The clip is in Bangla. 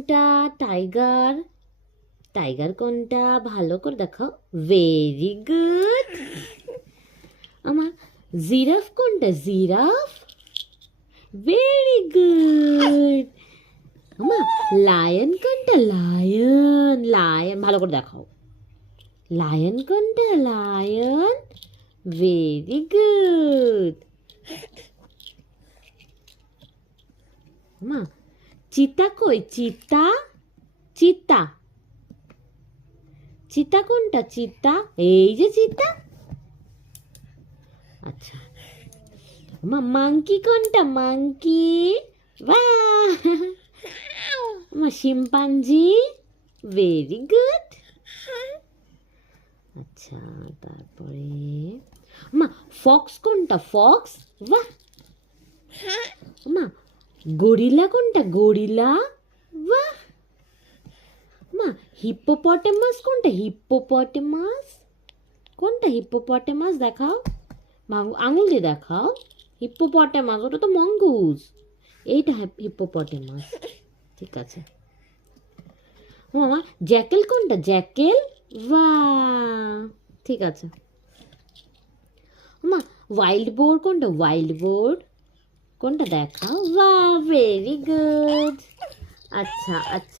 কোনটা? টাইগার। টাইগার কোনটা? ভালো করে দেখাও। Very good. আমার জিরাফ কোনটা? জিরাফ। Very good. আমার লায়ন কোনটা? লায়ন। লায়ন ভালো করে দেখাও। লায়ন কোনটা? লায়ন। Very good. মা চিতা কই? চিতা। চিতা। চিতা কোনটা? চিতা। এই যে চিতা। আচ্ছা মা মাংকি কোনটা? মাংকি। বাহ। মা শিম্পাঞ্জি। Very good. আচ্ছা তারপরে মা ফক্স কোনটা? ফক্স। বাহ। মা গরিলা কোনটা? গরিলা। বাহ। মা হিপ্পোপটেমাস কোনটা? হিপ্পোপটেমাস। কোনটা হিপ্পোপটেমাস? দেখাও। আঙুল দিয়ে দেখাও। হিপ্পোপটেমাস ওটা তো মঙ্গুস। এইটা হিপ্পোপটেমাস। ঠিক আছে। মামা জ্যাকেল কোনটা? জ্যাকেল। বাহ। ঠিক আছে। মা ওয়াইল্ড বোর কোনটা? Wild boar. কোনটা দেখাও। বাহ ভেরি গুড। আচ্ছা আচ্ছা।